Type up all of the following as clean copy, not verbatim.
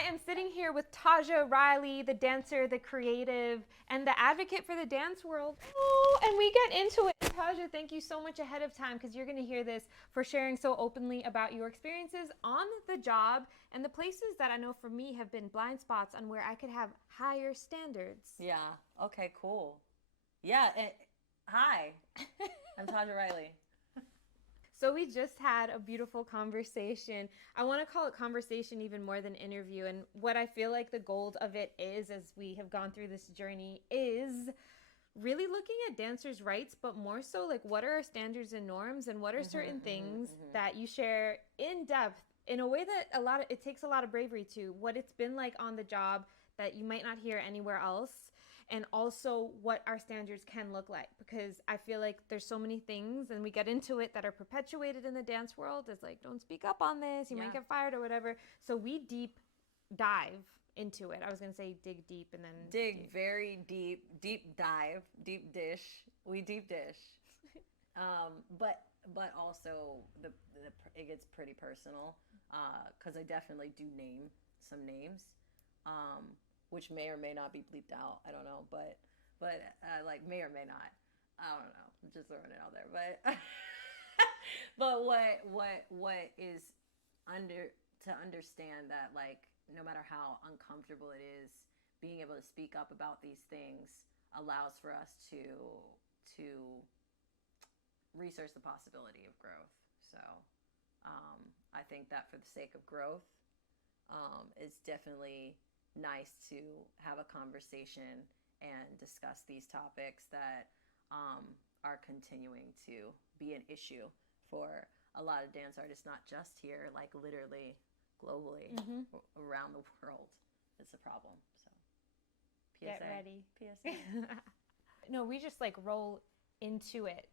I am sitting here with Taja Riley, the dancer, the creative, and the advocate for the dance world. Oh, and we get into it. Taja, thank you so much ahead of time because you're going to hear this for sharing so openly about your experiences on the job and the places that I know for me have been blind spots on where I could have higher standards. Yeah. Okay, cool. Yeah. Hi, I'm Taja Riley. So we just had a beautiful conversation. I want to call it conversation even more than interview. And what I feel like the gold of it is, as we have gone through this journey, is really looking at dancers' rights, but more so like what are our standards and norms and what are certain things that you share in depth in a way that it takes a lot of bravery to what it's been like on the job that you might not hear anywhere else. And also what our standards can look like, because I feel like there's so many things and we get into it that are perpetuated in the dance world. It's like, don't speak up on this, you might get fired or whatever. So we deep dive into it. I was going to say dig deep and then dig very deep dive, deep dish. We deep dish. But also it gets pretty personal because I definitely do name some names. Which may or may not be bleeped out. I don't know, but like may or may not. I don't know. I'm just throwing it out there. But but what is to understand that like no matter how uncomfortable it is, being able to speak up about these things allows for us to research the possibility of growth. So I think that for the sake of growth, it's definitely nice to have a conversation and discuss these topics that are continuing to be an issue for a lot of dance artists, not just here, like literally globally around the world. It's a problem. So PSA. Get ready. PSA. No, we just like roll into it.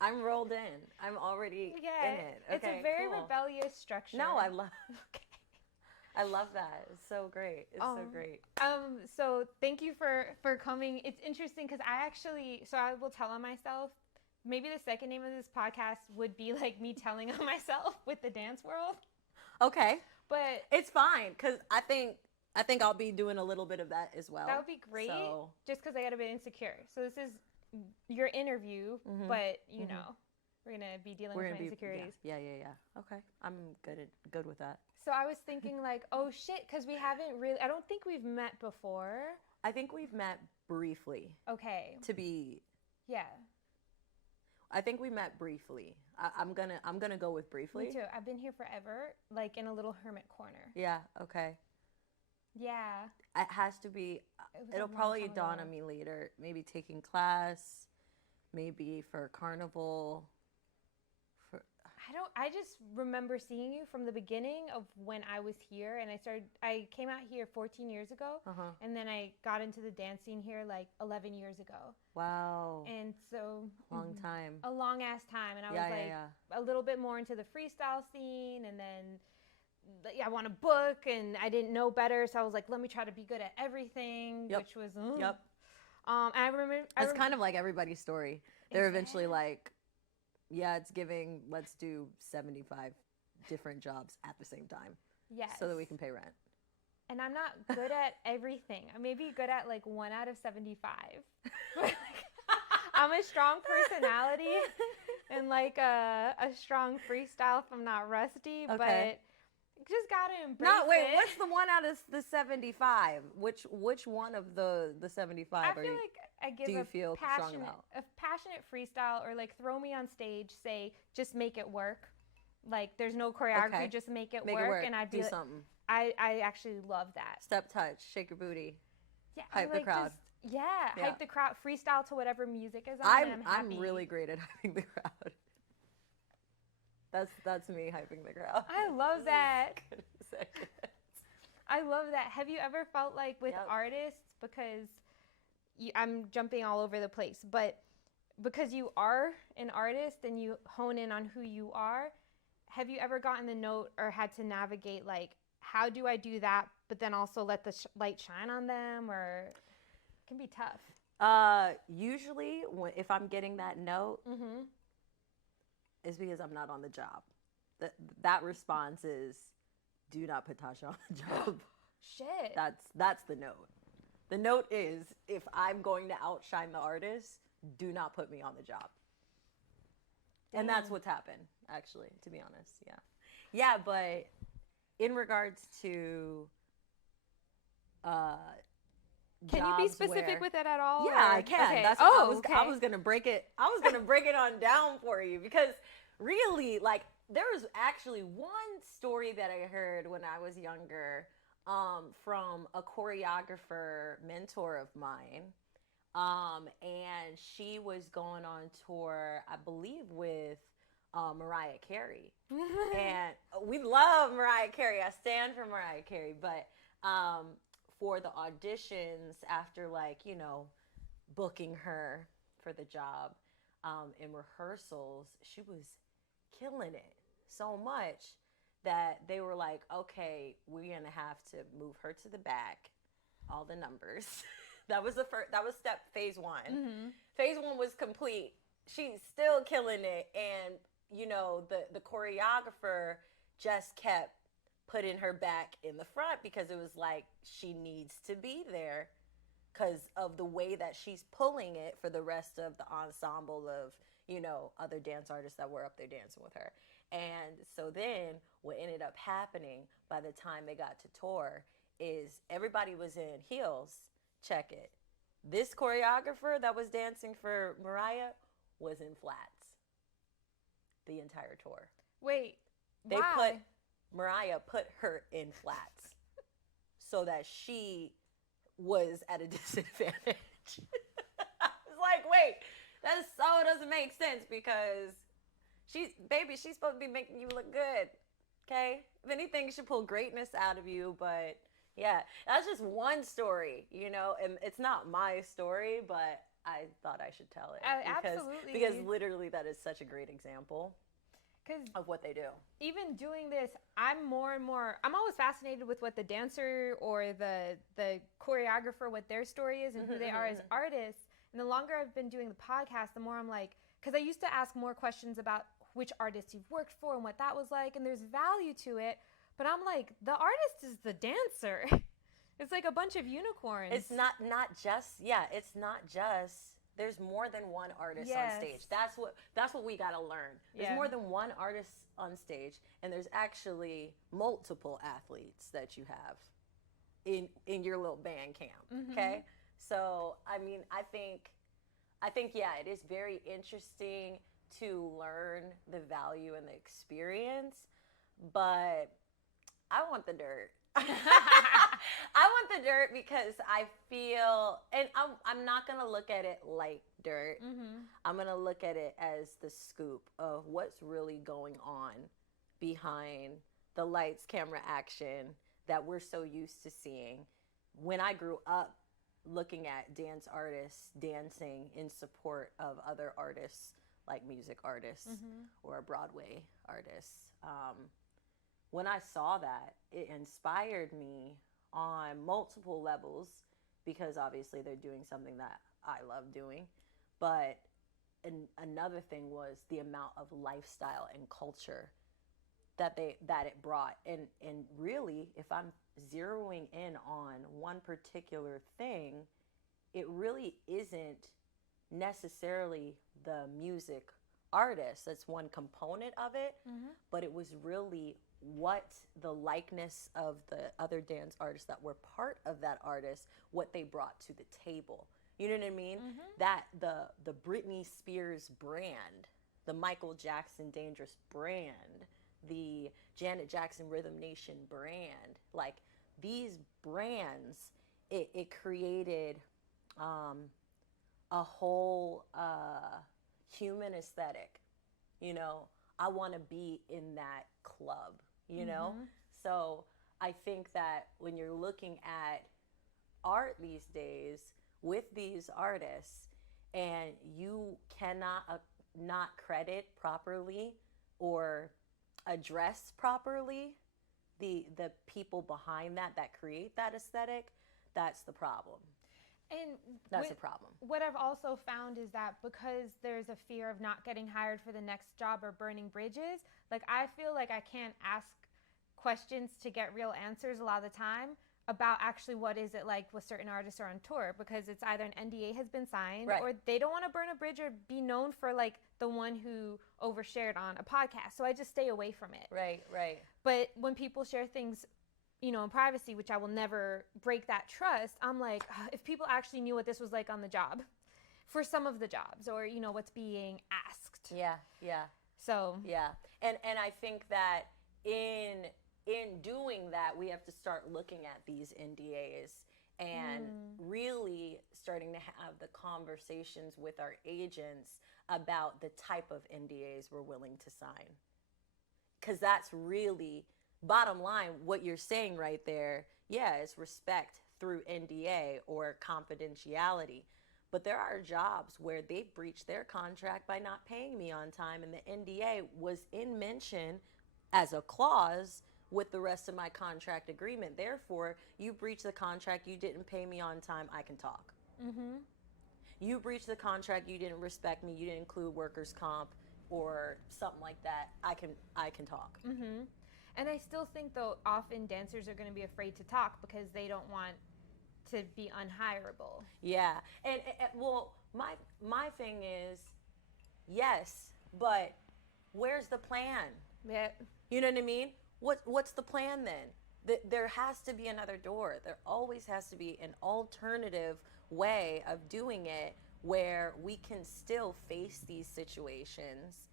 I'm rolled in. I'm already in it. Okay, it's a very cool. rebellious structure. No, I love I love that. It's so great. It's so great. So thank you for coming. It's interesting because I will tell on myself. Maybe the second name of this podcast would be like me telling on myself with the dance world. Okay. But it's fine because I think I'll be doing a little bit of that as well. That would be great. So. Just because I got a bit insecure. So this is your interview, but you know, we're gonna be dealing with my insecurities. Yeah. Okay, I'm good with that. So I was thinking like, oh shit, because we haven't really. I don't think we've met before. I think we've met briefly. Okay. Yeah. I think we met briefly. I'm gonna go with briefly. Me too. I've been here forever, like in a little hermit corner. Yeah. Okay. Yeah. It has to be. It'll probably dawn on me later. Maybe taking class, maybe for carnival. I just remember seeing you from the beginning of when I was here, and I came out here 14 years ago, and then I got into the dance scene here like 11 years ago. Wow. And so long time. A long ass time, and I was a little bit more into the freestyle scene, and then I want to book, and I didn't know better, so I was like, let me try to be good at everything, which was And I remember it's kind of like everybody's story. They're eventually like, yeah, it's giving, let's do 75 different jobs at the same time. Yes. So that we can pay rent. And I'm not good at everything. I may be good at like 1 out of 75. I'm a strong personality and like a strong freestyle if I'm not rusty, but just gotta embrace it. What's the 1 out of the 75? Which one of the 75 do you feel strong about? A passionate freestyle, or like throw me on stage, say just make it work. Like there's no choreography, just make it work, and I'd be do something. I actually love that. Step touch, shake your booty. Yeah, hype the crowd. Hype the crowd, freestyle to whatever music is on. I'm really great at hyping the crowd. That's me hyping the crowd. I love that. I love that. Have you ever felt like with artists, because I'm jumping all over the place, but because you are an artist and you hone in on who you are, have you ever gotten the note or had to navigate like, how do I do that, but then also let the light shine on them, or it can be tough? Usually if I'm getting that note, is because I'm not on the job. That response is do not put Tasha on the job. Shit. That's the note. The note is, if I'm going to outshine the artist, do not put me on the job. And that's what's happened, actually, to be honest. Yeah. Yeah, but in regards to can you be specific with it at all? Yeah, I can. Okay. That's I was gonna break it. I was gonna break it on down for you, because really, like, there was actually one story that I heard when I was younger, from a choreographer mentor of mine. And she was going on tour, I believe, with Mariah Carey. And we love Mariah Carey. I stand for Mariah Carey. But for the auditions, after, like, you know, booking her for the job, in rehearsals, she was killing it so much that they were like, okay, we're going to have to move her to the back, all the numbers. That was phase one. Mm-hmm. Phase one was complete. She's still killing it. And, you know, the choreographer just kept putting her back in the front, because it was like, she needs to be there because of the way that she's pulling it for the rest of the ensemble of, you know, other dance artists that were up there dancing with her. And so then what ended up happening by the time they got to tour is everybody was in heels. Check it. This choreographer that was dancing for Mariah was in flats the entire tour. Wait, Mariah put her in flats so that she was at a disadvantage. It's like, wait, that so doesn't make sense, because she's supposed to be making you look good. Okay? If anything, she should pull greatness out of you, but yeah, that's just one story, you know, and it's not my story, but I thought I should tell it. Absolutely. Because literally that is such a great example of what they do. Even doing this, I'm always fascinated with what the dancer or the choreographer, what their story is and who they are as artists. And the longer I've been doing the podcast, the more I'm like, because I used to ask more questions about which artists you've worked for and what that was like, and there's value to it. But I'm like, the artist is the dancer. It's like a bunch of unicorns. It's not just, it's not just, there's more than one artist on stage. That's what we got to learn. There's more than one artist on stage, and there's actually multiple athletes that you have in your little band camp, okay? So, I mean, I think, it is very interesting to learn the value and the experience, but I want the dirt. I want the dirt because I feel, and I'm not going to look at it like dirt. I'm going to look at it as the scoop of what's really going on behind the lights, camera, action that we're so used to seeing. When I grew up looking at dance artists dancing in support of other artists, like music artists or Broadway artists, when I saw that, it inspired me on multiple levels, because obviously they're doing something that I love doing. But another thing was the amount of lifestyle and culture that it brought. And really, if I'm zeroing in on one particular thing, it really isn't necessarily the music artist. That's one component of it, but it was really what the likeness of the other dance artists that were part of that artist, what they brought to the table. You know what I mean? That the Britney Spears brand, the Michael Jackson Dangerous brand, the Janet Jackson Rhythm Nation brand, like these brands, it created a whole human aesthetic. You know, I want to be in that club, you know? So I think that when you're looking at art these days with these artists, and you cannot not credit properly or address properly the people behind that create that aesthetic, that's the problem. And that's a problem. What I've also found is that because there's a fear of not getting hired for the next job or burning bridges, like I feel like I can't ask questions to get real answers a lot of the time about actually what is it like with certain artists or on tour, because it's either an NDA has been signed or they don't want to burn a bridge or be known for like the one who overshared on a podcast. So I just stay away from it. Right. But when people share things, in privacy, which I will never break that trust, I'm like, if people actually knew what this was like on the job for some of the jobs, or, what's being asked. Yeah. So. Yeah. And I think that in doing that, we have to start looking at these NDAs and really starting to have the conversations with our agents about the type of NDAs we're willing to sign. Because that's really, bottom line, what you're saying right there, is respect through NDA or confidentiality. But there are jobs where they breached their contract by not paying me on time, and the NDA was in mention as a clause with the rest of my contract agreement. Therefore, you breached the contract, you didn't pay me on time, I can talk. You breached the contract, you didn't respect me, you didn't include workers' comp or something like that, I can talk. And I still think, though, often dancers are going to be afraid to talk because they don't want to be unhireable. Yeah. And well, my thing is, yes, but where's the plan? Yeah. You know what I mean? What's the plan then? There has to be another door. There always has to be an alternative way of doing it where we can still face these situations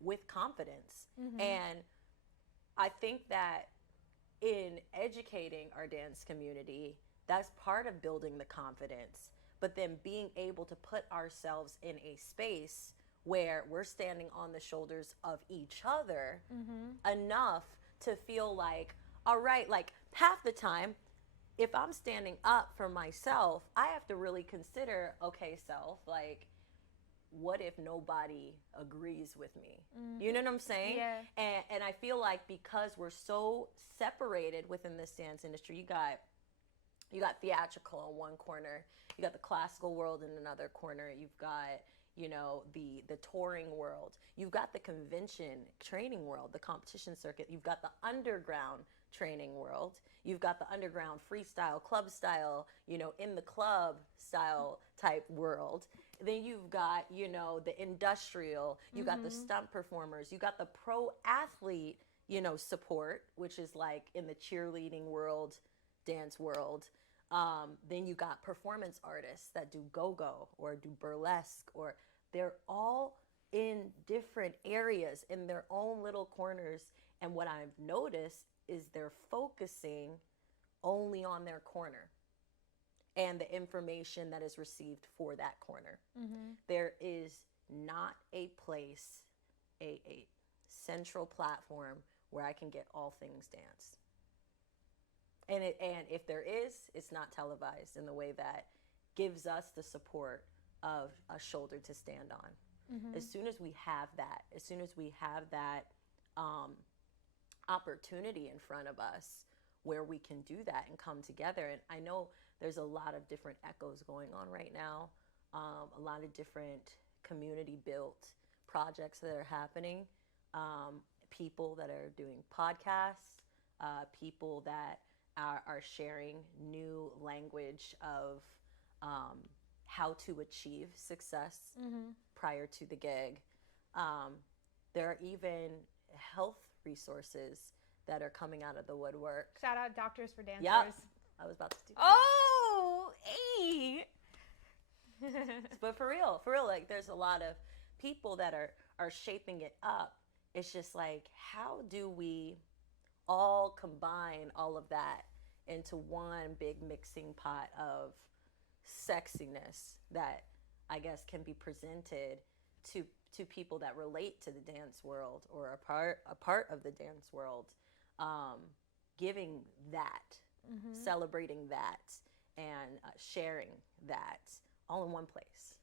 with confidence. And I think that in educating our dance community, that's part of building the confidence. But then being able to put ourselves in a space where we're standing on the shoulders of each other enough to feel like, all right, like half the time, if I'm standing up for myself, I have to really consider, okay, self, like, what if nobody agrees with me? You know what I'm saying? Yeah. And I feel like because we're so separated within this dance industry, you got theatrical in one corner, you got the classical world in another corner, you've got, the touring world, you've got the convention training world, the competition circuit, you've got the underground training world, you've got the underground freestyle, club style, in the club style type world. Then you've got, the industrial, you got the stunt performers, you got the pro athlete, support, which is like in the cheerleading world, dance world. Then you got performance artists that do go-go or do burlesque, or they're all in different areas in their own little corners. And what I've noticed is they're focusing only on their corner and the information that is received for that corner. There is not a place, a central platform where I can get all things dance. And if there is, it's not televised in the way that gives us the support of a shoulder to stand on. As soon as we have that opportunity in front of us where we can do that and come together. And I know there's a lot of different echoes going on right now, a lot of different community-built projects that are happening, people that are doing podcasts, people that are sharing new language of how to achieve success prior to the gig. There are even health resources that are coming out of the woodwork. Shout out Doctors for Dancers. Yep. I was about to do that. Oh, hey. But for real, like there's a lot of people that are shaping it up. It's just like, how do we all combine all of that into one big mixing pot of sexiness that I guess can be presented to people that relate to the dance world or a part of the dance world, giving that, celebrating that, and sharing that all in one place,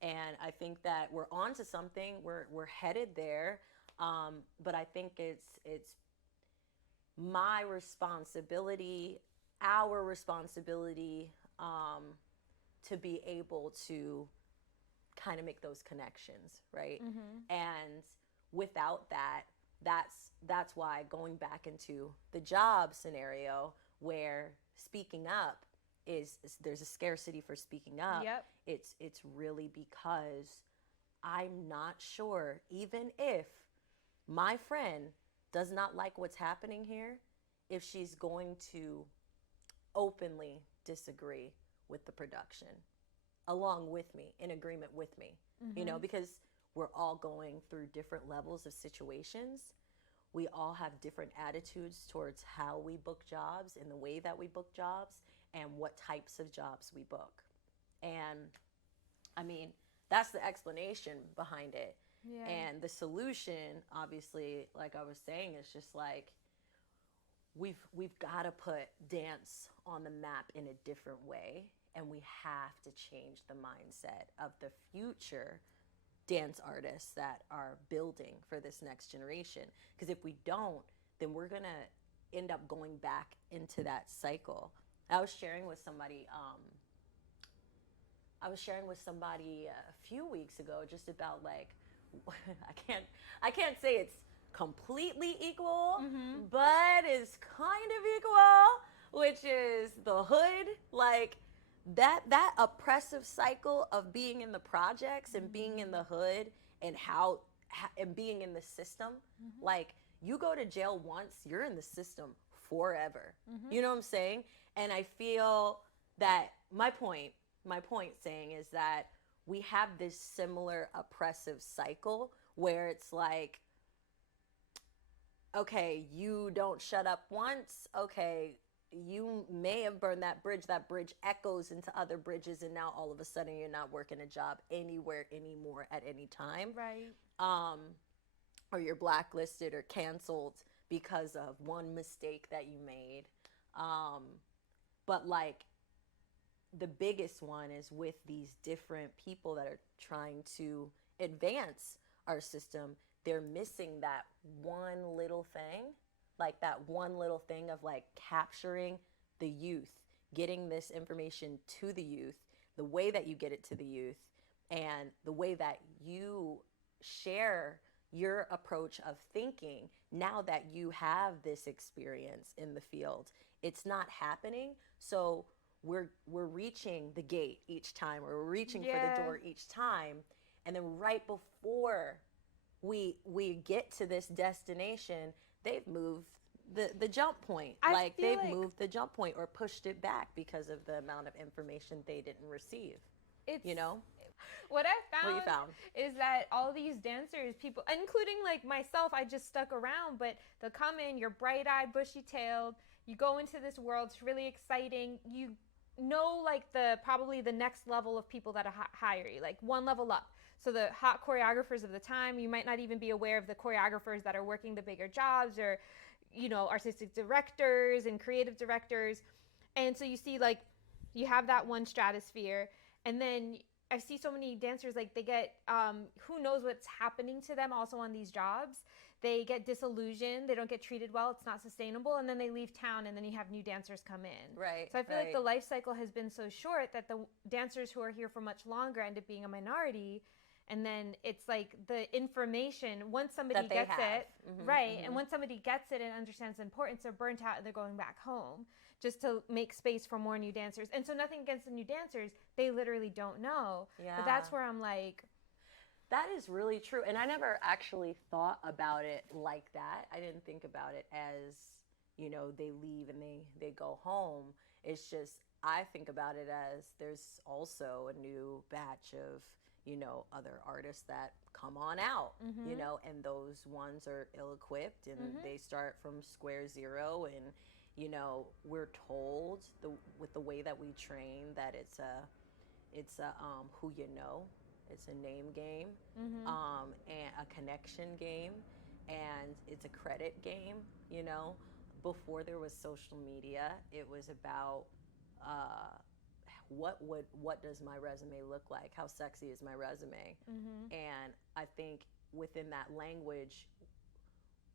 And I think that we're onto something. We're headed there, but I think it's my responsibility, our responsibility, to be able to kind of make those connections, right? And without that, that's why going back into the job scenario where speaking up is there's a scarcity for speaking up. Yep. It's really because I'm not sure, even if my friend does not like what's happening here, if she's going to openly disagree with the production along with me, in agreement with me, you know, because we're all going through different levels of situations. We all have different attitudes towards how we book jobs and the way that we book jobs and what types of jobs we book. And I mean, that's the explanation behind it. Yeah. And the solution, obviously, like I was saying, is just like we've got to put dance on the map in a different way, and we have to change the mindset of the future dance artists that are building for this next generation. Because if we don't, then we're going to end up going back into that cycle. I was sharing with somebody a few weeks ago just about like I can't say it's completely equal, but it's kind of equal, which is the hood, like that oppressive cycle of being in the projects and being in the hood and and being in the system. Like, you go to jail once, you're in the system forever. You know what I'm saying? And I feel that my point saying is that we have this similar oppressive cycle where it's like, okay, you don't shut up once, okay, you may have burned that bridge echoes into other bridges, and now all of a sudden you're not working a job anywhere anymore at any time. Right. Or you're blacklisted or canceled because of one mistake that you made. But like, the biggest one is with these different people that are trying to advance our system. They're missing that one little thing, like that one little thing of like capturing the youth, getting this information to the youth, the way that you get it to the youth, and the way that you share your approach of thinking now that you have this experience in the field. It's not happening. So we're reaching the gate each time, or we're reaching for the door each time. And then right before we get to this destination, they've moved the jump point. They've moved the jump point or pushed it back because of the amount of information they didn't receive. You know? What I found is that all these dancers, people, including like myself, I just stuck around, but they'll come in, you're bright-eyed, bushy-tailed, you go into this world, it's really exciting. You know, like probably the next level of people that hire you, like one level up. So the hot choreographers of the time, you might not even be aware of the choreographers that are working the bigger jobs, or, you know, artistic directors and creative directors. And so you see, like, you have that one stratosphere, and then I see so many dancers, like, they get, who knows what's happening to them also on these jobs. They get disillusioned, they don't get treated well, it's not sustainable, and then they leave town, and then you have new dancers come in. Right. So I feel like the life cycle has been so short that the dancers who are here for much longer end up being a minority. And then it's like the information, once somebody gets it, and once somebody gets it and understands the importance, they're burnt out and they're going back home just to make space for more new dancers. And so nothing against the new dancers, they literally don't know. Yeah. But that's where I'm like, that is really true. And I never actually thought about it like that. I didn't think about it as, you know, they leave and they go home. It's just, I think about it as there's also a new batch of, you know, other artists that come on out, you know, and those ones are ill-equipped, and they start from square zero. And, you know, we're told with the way that we train that it's a who you know. It's a name game, and a connection game, and it's a credit game. You know, before there was social media, it was about what does my resume look like? How sexy is my resume? And I think within that language,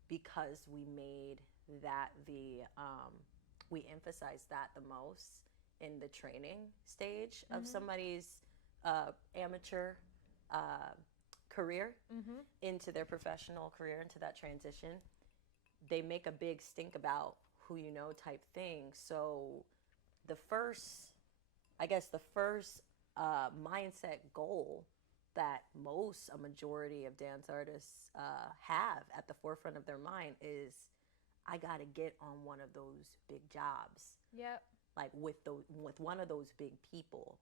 because we made that we emphasized that the most in the training stage of somebody's amateur career into their professional career, into that transition, they make a big stink about who you know type thing. So the first mindset goal that a majority of dance artists have at the forefront of their mind is, I got to get on one of those big jobs. Yep. Like with one of those big people.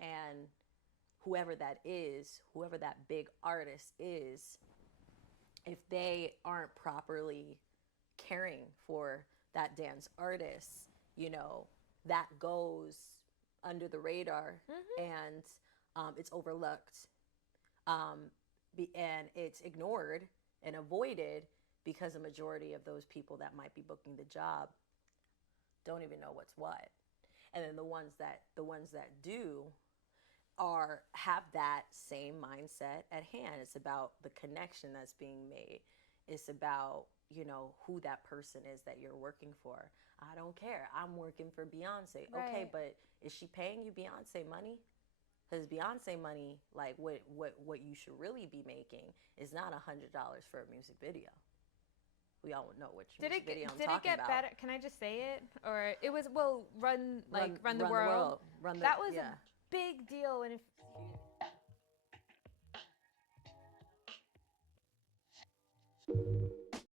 And whoever that big artist is, if they aren't properly caring for that dance artist, you know, that goes under the radar and it's overlooked and it's ignored and avoided because a majority of those people that might be booking the job don't even know what's what. And then the ones that do have that same mindset at hand. It's about the connection that's being made. It's about, you know, who that person is that you're working for. I don't care. I'm working for Beyonce. Right. Okay, but is she paying you Beyonce money? Because Beyonce money, like what you should really be making is not $100 for a music video. We all know which music video I'm talking about. Did it get better? Can I just say it? Or it was, Run the World. That was a big deal. And if